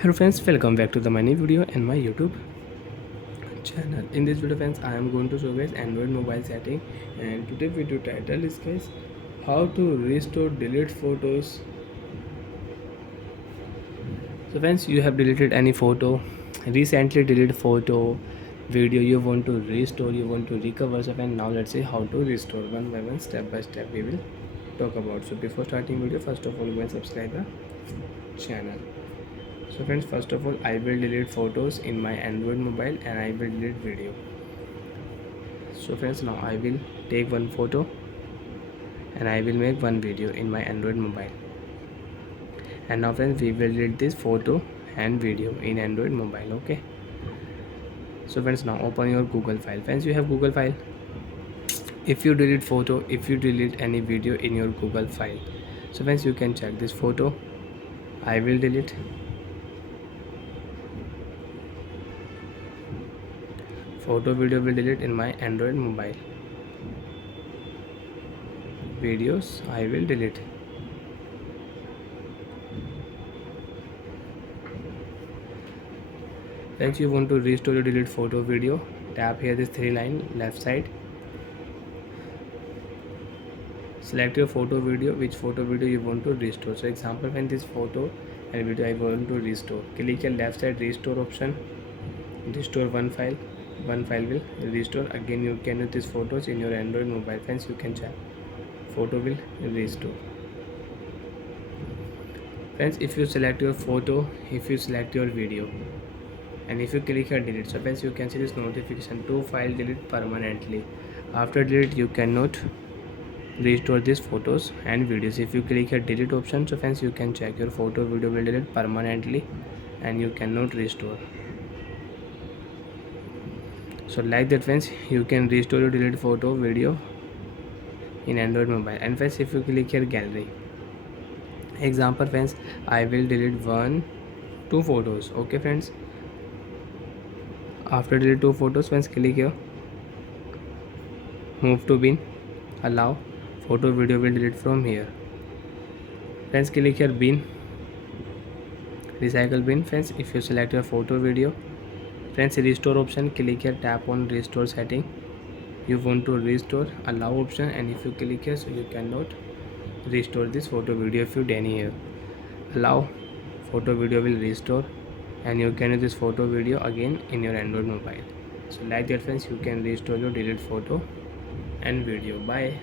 Hello friends, welcome back to the my new video and my YouTube channel. In this video friends, I am going to show guys Android mobile setting, and today video title is guys how to restore delete photos. So friends, you have deleted any photo, recently deleted photo, video you want to restore, you want to recover. So friends, now let's see how to restore one by one, step by step we will talk about. So before starting video, first of all go and subscribe the channel. So friends, first of all I will delete photos in my Android mobile and I will delete video. So friends, now I will take one photo and I will make one video in my Android mobile. And now friends, we will delete this photo and video in Android mobile. Okay, so friends, now open your Google file. Friends, you have Google file. If you delete photo, if you delete any video in your Google file, so friends, you can check this photo I will delete, photo video will delete in my Android mobile, videos I will delete. Friends, you want to restore your delete photo video, tap here this three line left side, select your photo video, which photo video you want to restore. So example, when this photo and video I want to restore, click your left side restore option, restore one file will restore. Again you can use these photos in your Android mobile. Friends, you can check photo will restore. Friends, if you select your photo, if you select your video, and if you click here delete, so friends, you can see this notification to file delete permanently. After delete you cannot restore these photos and videos. If you click here delete option, so friends, you can check your photo video will delete permanently and you cannot restore. So like that friends, you can restore your delete photo video in Android mobile. And friends, if you click here gallery, example friends, I will delete two photos. Okay friends, after delete two photos, friends, click here move to bin, allow, photo video will delete from here. Friends, click here bin, recycle bin. Friends, if you select your photo video, friends, restore option, click here, tap on restore setting, you want to restore, allow option, and if you click here, so you cannot restore this photo video. If you any here allow, photo video will restore and you can use this photo video again in your Android mobile. So like that friends, you can restore your delete photo and video. Bye.